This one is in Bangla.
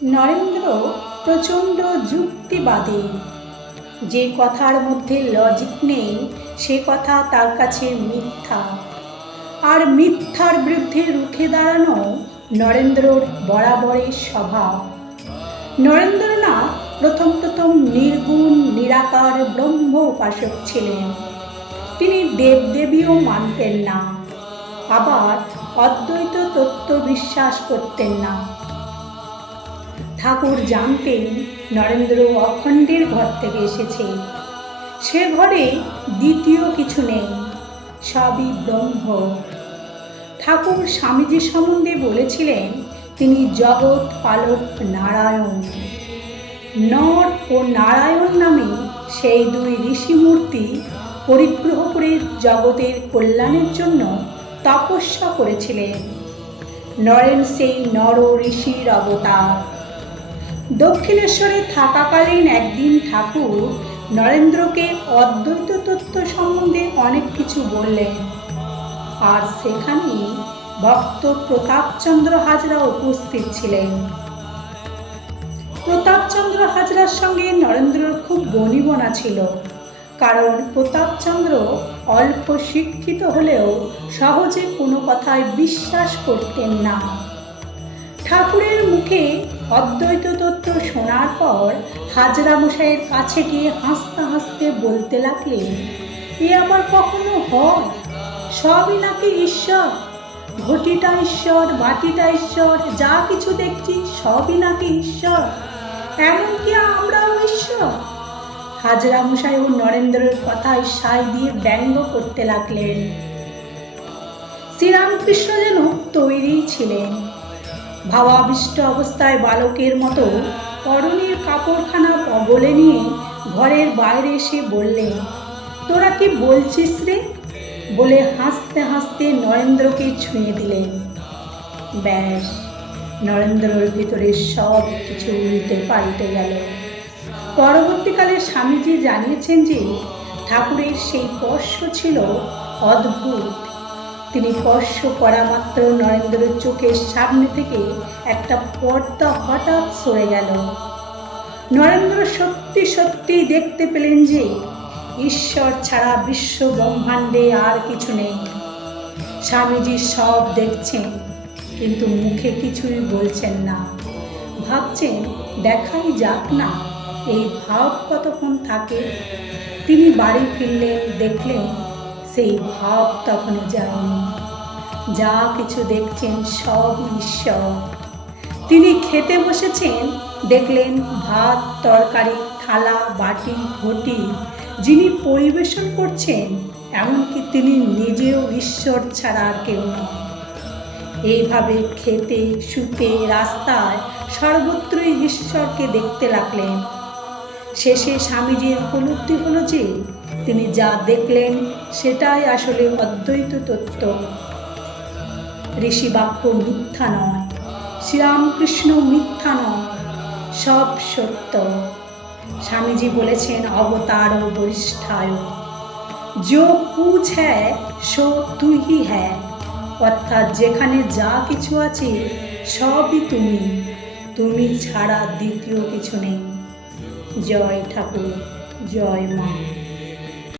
নরেন্দ্র প্রচণ্ড যুক্তিবাদী। যে কথার মধ্যে লজিক নেই সে কথা তার কাছে মিথ্যা। আর মিথ্যার বিরুদ্ধে রুখে দাঁড়ানো নরেন্দ্রর বরাবরই স্বভাব। নরেন্দ্রনাথ প্রথম নির্গুণ নিরাকার ব্রহ্ম উপাসক ছিলেন। তিনি দেবদেবীও মানতেন না, আবার অদ্বৈত তত্ত্ব বিশ্বাস করতেন না। ঠাকুর জানতেন নরেন্দ্র অখণ্ডের ঘর থেকে এসেছে। সে ঘরে দ্বিতীয় কিছু নেই, সবই ব্রহ্ম। ঠাকুর স্বামীজি সম্বন্ধে বলেছিলেন তিনি জগৎ পালক নারায়ণ। নর ও নারায়ণ নামে সেই দুই ঋষিমূর্তি পরিগ্রহ করে জগতের কল্যাণের জন্য তপস্যা করেছিলেন। নরেন সেই নর ঋষির অবতার। দক্ষিণেশ্বরে থাকাকালীন একদিন ঠাকুর নরেন্দ্রকে অদ্বৈত তত্ত্ব সম্বন্ধে অনেক কিছু বললেন। আর সেখানে ভক্ত প্রতাপচন্দ্র হাজরা উপস্থিত ছিলেন। প্রতাপচন্দ্র হাজরার সঙ্গে নরেন্দ্রর খুব বনিবনা ছিল, কারণ প্রতাপচন্দ্র অল্প শিক্ষিত হলেও সহজে কোনো কথায় বিশ্বাস করতেন না। ঠাকুরের মুখে অদ্বৈত তত্ত্ব শোনার পর হাজরা মশাইয়ের কাছে গিয়ে হাসতে হাসতে বলতে লাগলেন, এ আবার কখনো হয়? সবই নাকি ঈশ্বর। ঘটিটা ঈশ্বর, বাটিটা ঈশ্বর, যা কিছু দেখছি সবই নাকি ঈশ্বর। এমনকি আমরাও ঈশ্বর। হাজরা মশাই ও নরেন্দ্রের কথায় সায় দিয়ে ব্যঙ্গ করতে লাগলেন। শ্রীরামকৃষ্ণ যেন তৈরি ছিলেন। ভাবাবিষ্ট অবস্থায় বালকের মতো পরনের কাপড়খানা বগলে নিয়ে ঘরের বাইরে এসে বললেন, তোরা কি বলছিস রে? বলে হাসতে হাসতে নরেন্দ্রকে ছুঁয়ে দিলেন। ব্যাস, নরেন্দ্রের ভিতরে সব কিছু উল্টে পাল্টে গেল। পরবর্তীকালে স্বামীজি জানিয়েছেন যে ঠাকুরের সেই স্পর্শ ছিল অদ্ভুত। তিনি স্পর্শ করা মাত্র নরেন্দ্রের চোখের সামনে থেকে একটা পর্দা হঠাৎ সরে গেল। নরেন্দ্র সত্যি সত্যি দেখতে পেলেন যে ঈশ্বর ছাড়া বিশ্ব ব্রহ্মাণ্ডে আর কিছু নেই। স্বামীজি সব দেখছেন, কিন্তু মুখে কিছুই বলছেন না। ভাবছেন দেখাই যাক না, এই ভাব কতক্ষণ থাকে। তিনি বাড়ি ফিরলেন, দেখলেন সেই ভাব তখনও যায়নি। যা কিছু দেখছেন সব ঈশ্বর। তিনি খেতে বসেছেন, দেখলেন ভাত তরকারি থালা বাটি ঘটি যিনি পরিবেশন করছেন, এমনকি তিনি নিজেও ঈশ্বর ছাড়া আর কেউ নন। এইভাবে খেতে শুতে রাস্তায় সর্বত্রই ঈশ্বরকে দেখতে লাগলেন। শেষে স্বামীজির উপলব্ধি হলো যে তিনি যা দেখলেন সেটাই আসলে অদ্বৈত তত্ত্ব। ঋষি বাক্য মিথ্যা নয়, শ্রীরামকৃষ্ণ মিথ্যা নয়, সব সত্য। স্বামীজি বলেছেন অবতার ও বরিষ্ঠায়, जो कुछ है सो तू ही है, অর্থাৎ যেখানে যা কিছু আছে সবই তুমি, তুমি ছাড়া দ্বিতীয় কিছু নেই। জয় ঠাকুর, জয় মা।